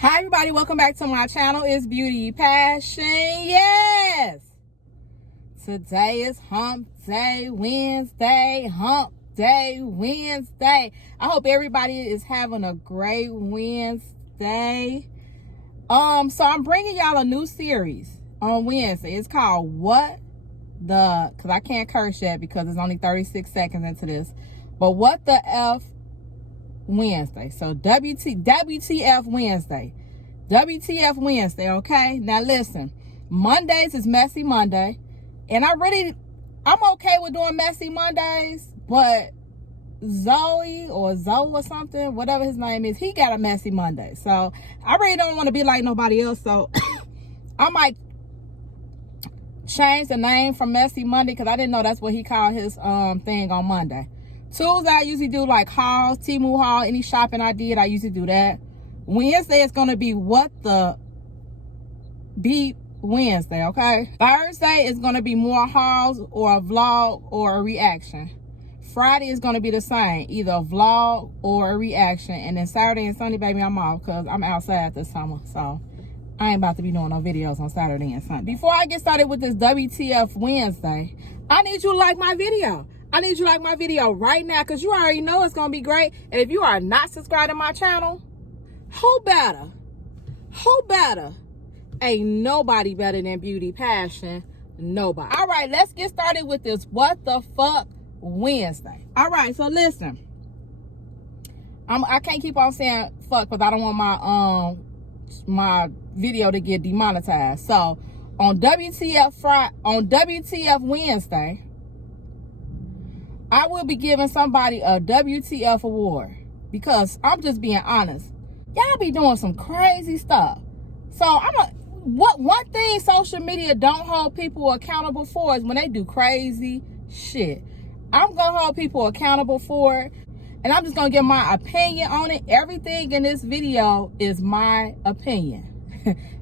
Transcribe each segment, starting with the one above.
Hi everybody, welcome back to my channel. It's Beauty Passion. Yes, today is hump day Wednesday. I hope everybody is having a great Wednesday. So I'm bringing y'all a new series on Wednesday. It's called because I can't curse yet because it's only 36 seconds into this, but what the F Wednesday. So WTF Wednesday. WTF Wednesday, okay? Now listen, Mondays is Messy Monday. And I'm okay with doing Messy Mondays, but Zoe or something, whatever his name is, he got a Messy Monday. So I really don't want to be like nobody else. So I might change the name from Messy Monday because I didn't know that's what he called his thing on Monday. Tuesday, I usually do like hauls, Temu haul, any shopping I did, I usually do that. Wednesday is going to be what the beep Wednesday, okay? Thursday is going to be more hauls or a vlog or a reaction. Friday is going to be the same, either a vlog or a reaction. And then Saturday and Sunday, baby, I'm off because I'm outside this summer. So I ain't about to be doing no videos on Saturday and Sunday. Before I get started with this WTF Wednesday, I need you to like my video. I need you to like my video right now because you already know it's going to be great. And if you are not subscribed to my channel, who better? Ain't nobody better than Beauty Passion. Nobody. All right, let's get started with this What the Fuck Wednesday. All right, so listen. I can't keep on saying fuck because I don't want my video to get demonetized. So on WTF Wednesday, I will be giving somebody a WTF award because I'm just being honest. Y'all be doing some crazy stuff. So one thing social media don't hold people accountable for is when they do crazy shit. I'm gonna hold people accountable for it, and I'm just gonna give my opinion on it. Everything in this video is my opinion.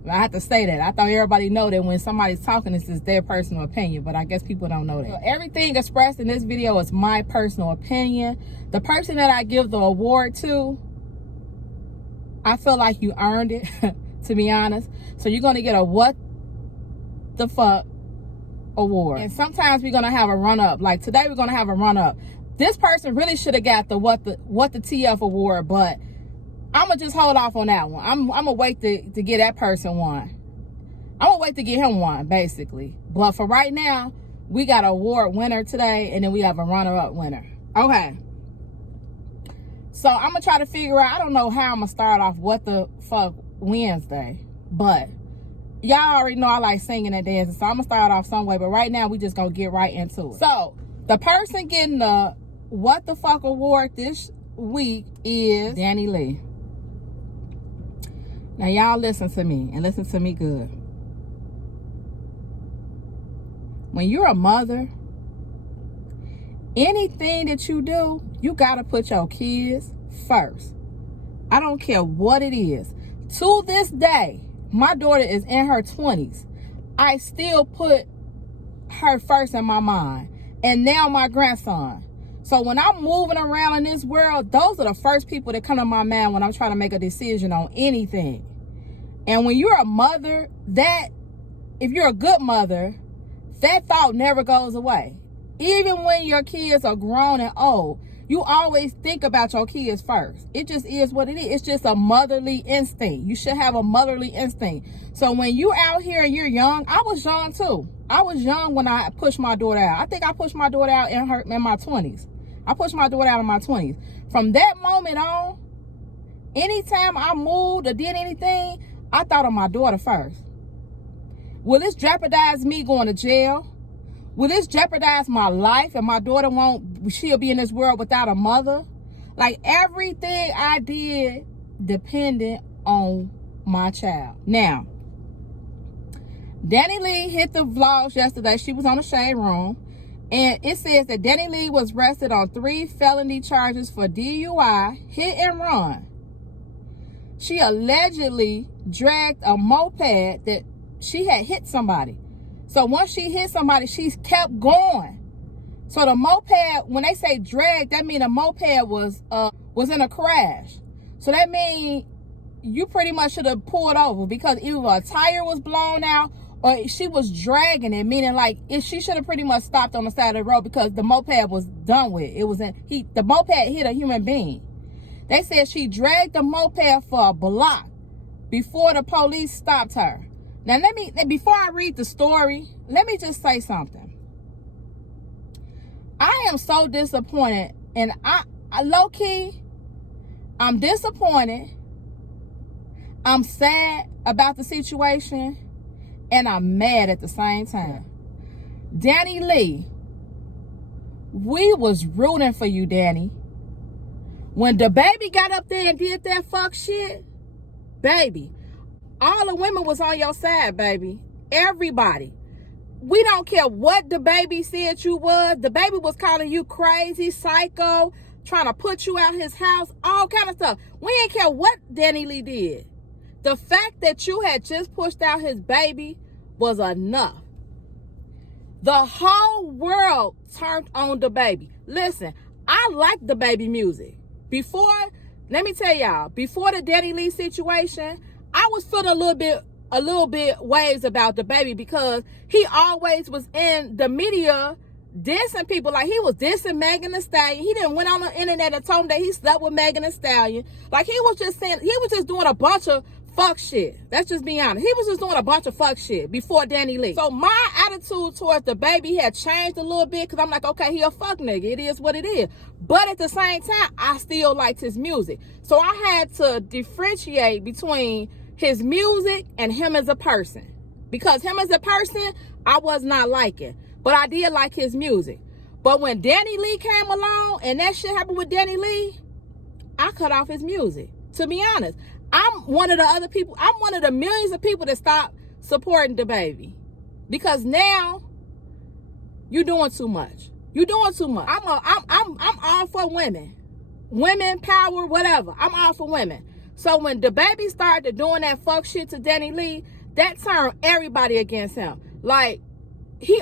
I have to say that. I thought everybody know that when somebody's talking, this is their personal opinion, but I guess people don't know that. So everything expressed in this video is my personal opinion. The person that I give the award to, I feel like you earned it, to be honest. So you're going to get a what the fuck award. And sometimes we're going to have a run-up. Like today we're going to have a run-up. This person really should have got the what the TF award, but I'm going to just hold off on that one. I'm going to wait to get that person one. I'm going to wait to get him one, basically. But for right now, we got an award winner today, and then we have a runner-up winner. Okay. So I'm going to try to figure out, I don't know how I'm going to start off What the Fuck Wednesday, but y'all already know I like singing and dancing, so I'm going to start off some way, but right now we just going to get right into it. So the person getting the What the Fuck award this week is Danny Lee. Now y'all listen to me and listen to me good. When you're a mother, anything that you do, you gotta put your kids first. I don't care what it is. To this day, my daughter is in her 20s. I still put her first in my mind. And now my grandson. So when I'm moving around in this world, those are the first people that come to my mind when I'm trying to make a decision on anything. And when you're a mother, if you're a good mother, that thought never goes away. Even when your kids are grown and old, you always think about your kids first. It just is what it is. It's just a motherly instinct. You should have a motherly instinct. So when you're out here and you're young, I was young too. I was young when I pushed my daughter out. I think I pushed my daughter out in my 20s. I pushed my daughter out in my 20s. From that moment on, anytime I moved or did anything, I thought of my daughter first. Will this jeopardize me going to jail? Will this jeopardize my life and my daughter she'll be in this world without a mother? Like everything I did depended on my child. Now, Danny Lee hit the vlogs yesterday. She was on the Shade Room. And it says that Danny Lee was arrested on 3 felony charges for DUI, hit and run. She allegedly dragged a moped that she had hit somebody. So once she hit somebody, she kept going. So the moped, when they say drag, that means a moped was in a crash. So that means you pretty much should have pulled over, because either a tire was blown out or she was dragging it, meaning like she should have pretty much stopped on the side of the road, because the moped was done with. The moped hit a human being. They said she dragged the moped for a block before the police stopped her. Now before I read the story, let me just say something. I am so disappointed, and I low key, I'm disappointed. I'm sad about the situation, and I'm mad at the same time. Danny Lee, we was rooting for you, Danny. When the baby got up there and did that fuck shit, baby, all the women was on your side, baby. Everybody. We don't care what the baby said you was. The baby was calling you crazy, psycho, trying to put you out his house, all kind of stuff. We ain't care what Danny Lee did. The fact that you had just pushed out his baby was enough. The whole world turned on the baby. Listen, I like the baby music. Let me tell y'all, before the Danny Lee situation, I was feeling a little bit waves about the baby, because he always was in the media dissing people. Like, he was dissing Megan Thee Stallion. He didn't went on the internet and told him that he slept with Megan Thee Stallion. Like, he was just doing a bunch of fuck shit. Let's just be honest. He was just doing a bunch of fuck shit before Danny Lee. So my attitude towards the baby had changed a little bit, because I'm like, okay, he a fuck nigga. It is what it is. But at the same time, I still liked his music. So I had to differentiate between his music and him as a person. Because him as a person, I was not liking. But I did like his music. But when Danny Lee came along and that shit happened with Danny Lee, I cut off his music. To be honest, I'm one of the millions of people that stopped supporting the baby. Because now you're doing too much. You're doing too much. I'm all for women. Women power, whatever. I'm all for women. So when the baby started doing that fuck shit to Danny Lee, that turned everybody against him. Like, the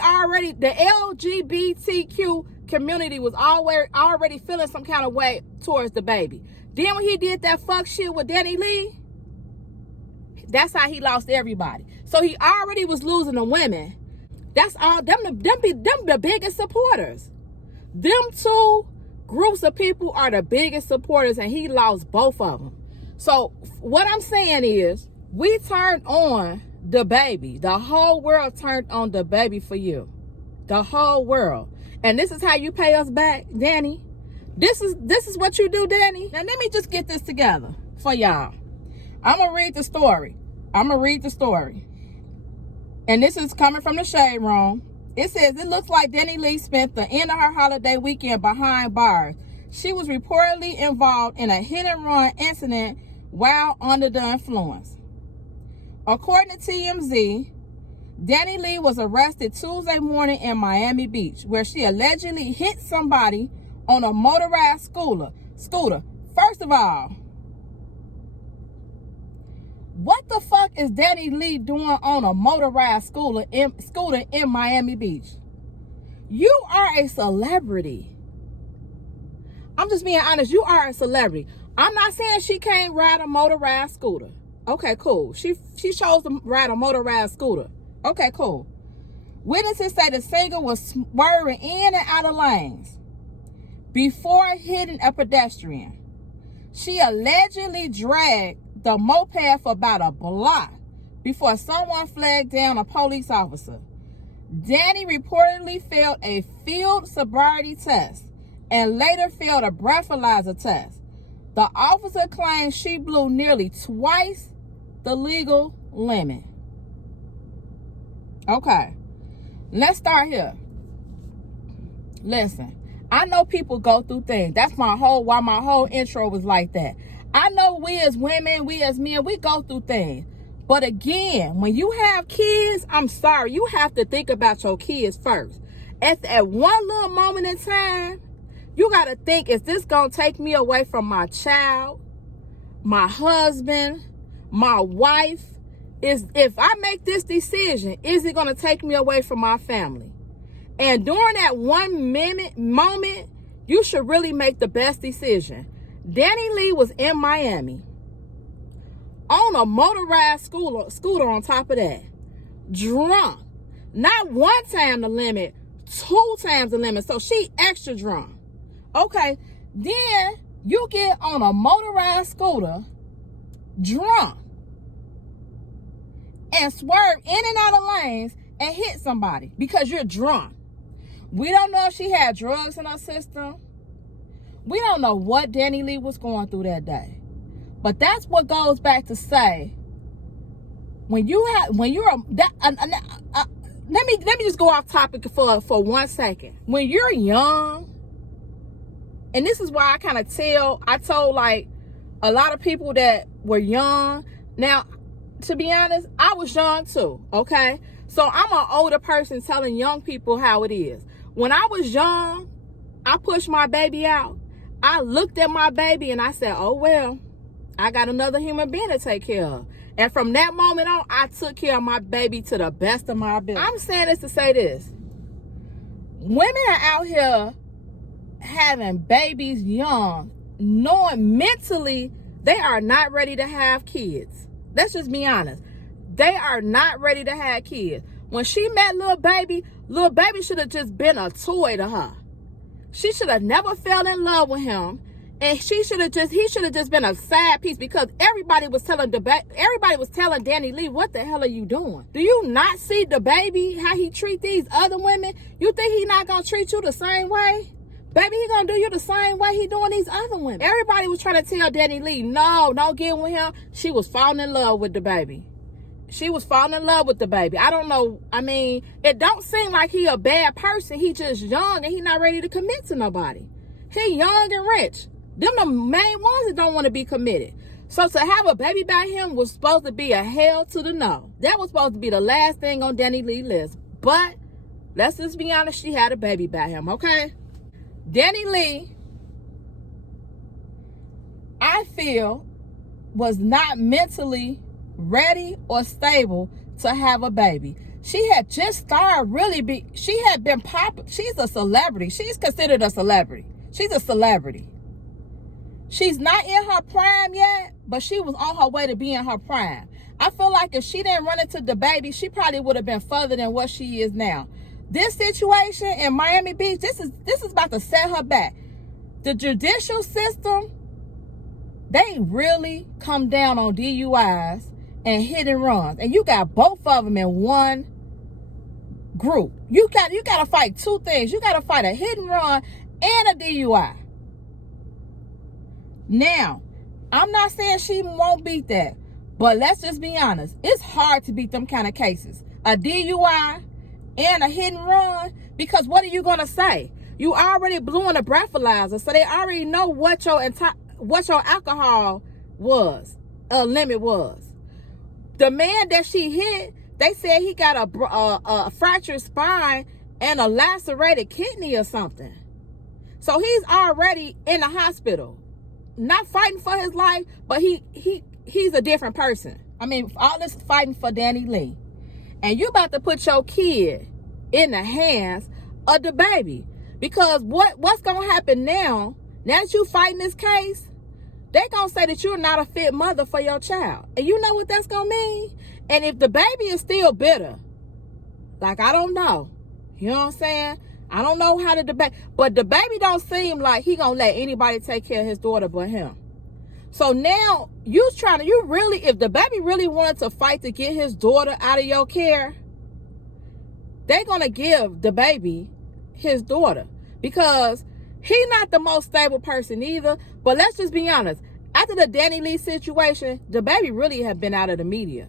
LGBTQ community was already feeling some kind of way towards the baby. Then when he did that fuck shit with Danny Lee, that's how he lost everybody. So he already was losing the women. That's all. Them the biggest supporters. Them two groups of people are the biggest supporters, and he lost both of them. So what I'm saying is, we turned on the baby. The whole world turned on the baby for you. The whole world. And this is how you pay us back, Danny. This is what you do, Danny. Now let me just get this together for y'all. I'm gonna read the story. And this is coming from the Shade Room. It says, it looks like Danny Lee spent the end of her holiday weekend behind bars. She was reportedly involved in a hit-and-run incident while under the influence. According to TMZ, Danny Lee was arrested Tuesday morning in Miami Beach, where she allegedly hit somebody on a motorized scooter. First of all, what the fuck is Danny Lee doing on a motorized scooter in Miami Beach? You are a celebrity. I'm just being honest. You are a celebrity. I'm not saying she can't ride a motorized scooter. Okay, cool. She chose to ride a motorized scooter. Okay, cool. Witnesses say the singer was swerving in and out of lanes before hitting a pedestrian. She allegedly dragged the moped for about a block before someone flagged down a police officer. Danny reportedly failed a field sobriety test and later failed a breathalyzer test. The officer claims she blew nearly twice the legal limit. Okay, let's start here. Listen, I know people go through things. That's why my whole intro was like that. I know we as women, we as men, we go through things. But again, when you have kids, I'm sorry, you have to think about your kids first. At one little moment in time, you got to think, is this going to take me away from my child, my husband, my wife? If I make this decision, is it going to take me away from my family? And during that moment, you should really make the best decision. Danny Lee was in Miami. on a motorized scooter on top of that. Drunk. Not 1 time the limit, 2 times the limit. So she extra drunk. Okay, then you get on a motorized scooter, drunk, and swerve in and out of lanes and hit somebody because you're drunk. We don't know if she had drugs in her system. We don't know what Danny Lee was going through that day. But that's what goes back to say, let me just go off topic for 1 second. When you're young, and this is why I told like a lot of people that were young. Now, to be honest, I was young too, okay? So I'm an older person telling young people how it is. When I was young, I pushed my baby out. I looked at my baby and I said, oh, well, I got another human being to take care of. And from that moment on, I took care of my baby to the best of my ability. I'm saying this to say this. Women are out here having babies young, knowing mentally they are not ready to have kids. Let's just be honest. They are not ready to have kids. When she met little baby should have just been a toy to her. She should have never fell in love with him. And he should have just been a side piece, because everybody was telling Danny Lee, what the hell are you doing? Do you not see the baby, how he treat these other women? You think he not gonna treat you the same way? Baby, he gonna do you the same way he doing these other women. Everybody was trying to tell Danny Lee, no, don't get with him. She was falling in love with the baby. She was falling in love with the baby. I don't know. I mean, it don't seem like he a bad person. He just young and he not ready to commit to nobody. He young and rich. Them the main ones that don't want to be committed. So to have a baby by him was supposed to be a hell to the no. That was supposed to be the last thing on Danny Lee's list. But let's just be honest, she had a baby by him, okay? Danny Lee, I feel, was not mentally ready or stable to have a baby. She had just started she had been popular. She's a celebrity. She's considered a celebrity. She's a celebrity. She's not in her prime yet, but she was on her way to being her prime. I feel like if she didn't run into the baby, she probably would have been further than what she is now. This situation in Miami Beach, this is about to set her back. The judicial system, they really come down on DUIs and hit and runs. And you got both of them in one group. You got to fight two things. You got to fight a hit and run and a DUI. Now, I'm not saying she won't beat that, but let's just be honest. It's hard to beat them kind of cases. A DUI and a hit and run, because what are you going to say? You already blew in a breathalyzer, so they already know what your alcohol limit was. The man that she hit, they said he got a fractured spine and a lacerated kidney or something. So he's already in the hospital. Not fighting for his life, but he's a different person. I mean, all this fighting for Danny Lee. And you about to put your kid in the hands of the baby. Because what's going to happen now that you fighting this case, they're going to say that you're not a fit mother for your child. And you know what that's going to mean? And if the baby is still bitter, like, I don't know. You know what I'm saying? I don't know how to debate, but the baby don't seem like he gonna let anybody take care of his daughter but him. So now if the baby really wanted to fight to get his daughter out of your care, they're gonna give the baby his daughter, because he's not the most stable person either. But let's just be honest. After the Danny Lee situation, the baby really had been out of the media.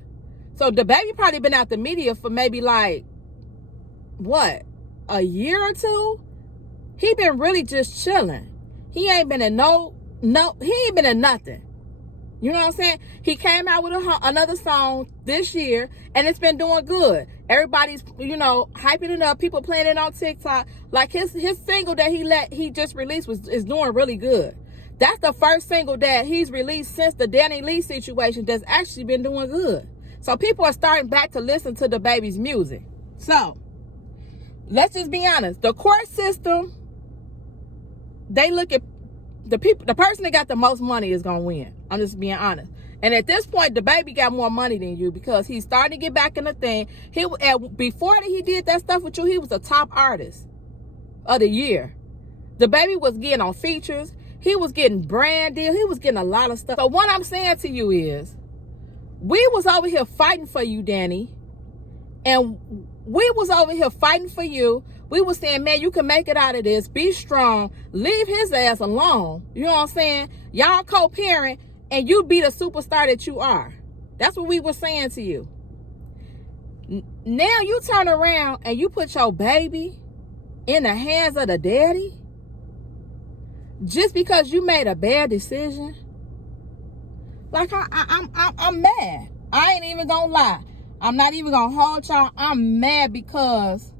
So the baby probably been out the media for maybe like, what? A year or two. He been really just chilling. He ain't been in he ain't been in nothing. You know what I'm saying? He came out with another song this year, and it's been doing good. Everybody's, hyping it up. People playing it on TikTok. Like his single that he just released is doing really good. That's the first single that he's released since the Danny Lee situation that's actually been doing good. So people are starting back to listen to the baby's music. So let's just be honest. The court system, they look at the person that got the most money is going to win. I'm just being honest. And at this point, the baby got more money than you because he's starting to get back in the thing. Before he did that stuff with you, he was a top artist of the year. The baby was getting on features. He was getting brand deals. He was getting a lot of stuff. So what I'm saying to you is, we was over here fighting for you, Danny. And we was over here fighting for you. We was saying, man, you can make it out of this. Be strong. Leave his ass alone. You know what I'm saying? Y'all co-parent. And you be the superstar that you are. That's what we were saying to you. Now you turn around and you put your baby in the hands of the daddy just because you made a bad decision. Like I'm mad. I ain't even gonna lie. I'm not even gonna hold y'all. I'm mad because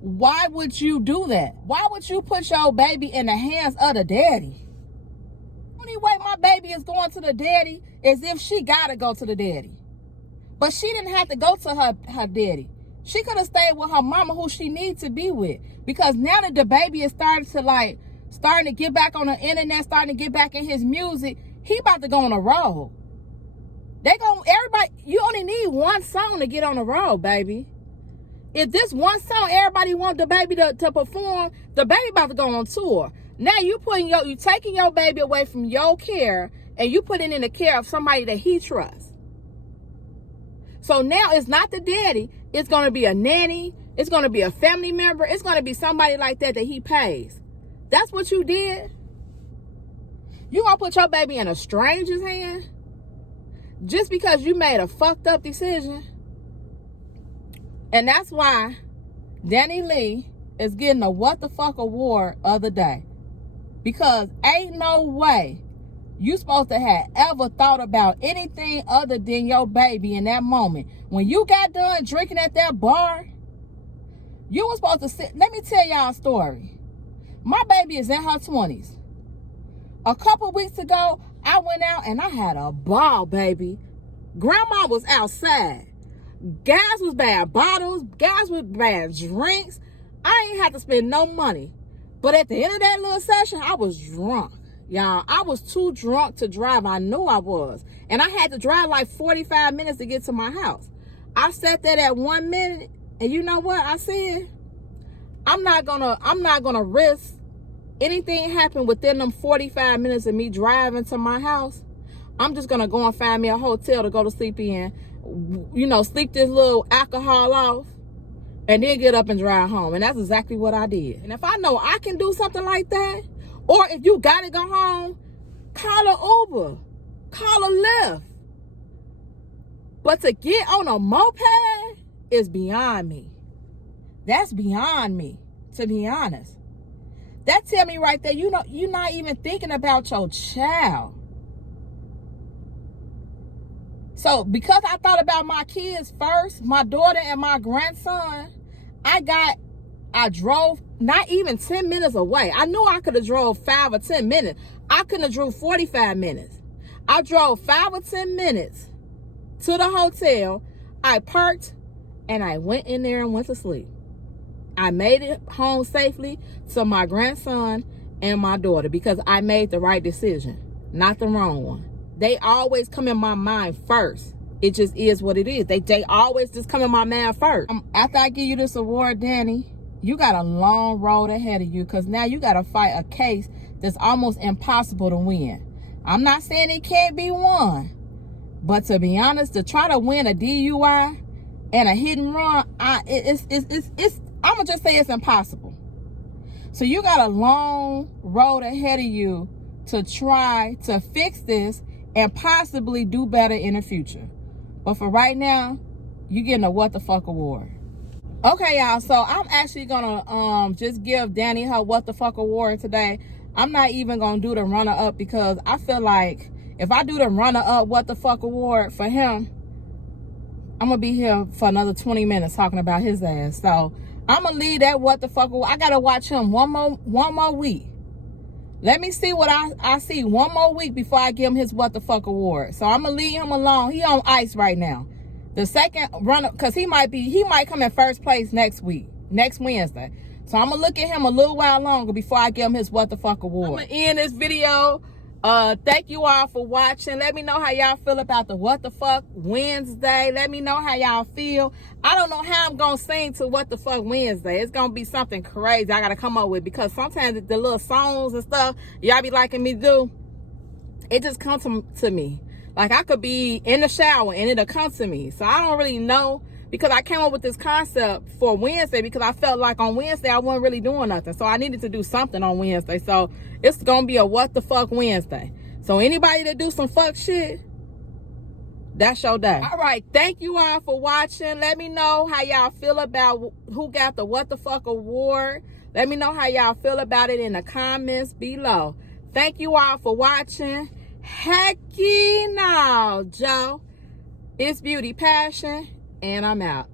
why would you do that? Why would you put your baby in the hands of the daddy? Only way my baby is going to the daddy is if she gotta go to the daddy. But she didn't have to go to her daddy. She could have stayed with her mama, who she needs to be with. Because now that the baby is starting to get back on the internet, starting to get back in his music, he about to go on a road. Everybody, you only need one song to get on the road, baby. If this one song everybody want the baby to perform, the baby about to go on tour. Now you taking your baby away from your care and you putting in the care of somebody that he trusts. So now it's not the daddy. It's going to be a nanny. It's going to be a family member. It's going to be somebody like that he pays. That's what you did. You going to put your baby in a stranger's hand just because you made a fucked up decision. And that's why Danny Lee is getting a what the fuck award of the day. Because ain't no way you supposed to have ever thought about anything other than your baby in that moment. When you got done drinking at that bar, you were supposed to sit. Let me tell y'all a story. My baby is in her 20s. A couple weeks ago, I went out and I had a ball, baby. Grandma was outside. Guys was buying bottles. Guys was buying drinks. I ain't had to spend no money. But at the end of that little session, I was drunk. Y'all, I was too drunk to drive. I knew I was. And I had to drive like 45 minutes to get to my house. I sat there at 1 minute, and you know what I said? I'm not gonna risk anything happen within them 45 minutes of me driving to my house. I'm just gonna go and find me a hotel to go to sleep in. You know, sleep this little alcohol off. And then get up and drive home. And that's exactly what I did. And if I know I can do something like that, or if you got to go home, call an Uber. Call a Lyft. But to get on a moped is beyond me. That's beyond me, to be honest. That tell me right there, you're not even thinking about your child. So because I thought about my kids first, my daughter and my grandson, I drove not even 10 minutes away. I knew I could have drove 5 or 10 minutes. I couldn't have drove 45 minutes. I drove 5 or 10 minutes to the hotel. I parked and I went in there and went to sleep. I made it home safely to my grandson and my daughter because I made the right decision, not the wrong one. They always come in my mind first. It just is what it is. They always just come in my mind first. After I give you this award, Danny, you got a long road ahead of you because now you got to fight a case that's almost impossible to win. I'm not saying it can't be won, but to be honest, to try to win a DUI and a hit and run, I'm gonna just say it's impossible. So you got a long road ahead of you to try to fix this and possibly do better in the future. But for right now, you're getting a what the fuck award. Okay, y'all, so I'm actually gonna just give Danny her what the fuck award today. I'm not even gonna do the runner-up because I feel like if I do the runner-up what the fuck award for him, I'm gonna be here for another 20 minutes talking about his ass. So I'm gonna leave that what the fuck award. I gotta watch him one more week. Let me see what I see one more week before I give him his what the fuck award. So I'm gonna leave him alone. He on ice right now. The second runner, because he might come in first place next Wednesday. So I'm gonna look at him a little while longer before I give him his what the fuck award. I'm gonna end this video Thank you all for watching. Let me know how y'all feel about the What the Fuck Wednesday. Let me know how y'all feel. I don't know how I'm gonna sing to What the Fuck Wednesday. It's gonna be something crazy I gotta come up with, because sometimes the little songs and stuff y'all be liking me do, it just comes to me. Like, I could be in the shower and it'll come to me. So I don't really know, because I came up with this concept for Wednesday because I felt like on Wednesday I wasn't really doing nothing. So I needed to do something on Wednesday. So it's going to be a What the Fuck Wednesday. So anybody that do some fuck shit, that's your day. All right. Thank you all for watching. Let me know how y'all feel about who got the What the Fuck award. Let me know how y'all feel about it in the comments below. Thank you all for watching. Hecky now, Joe. It's Beauty Passion, and I'm out.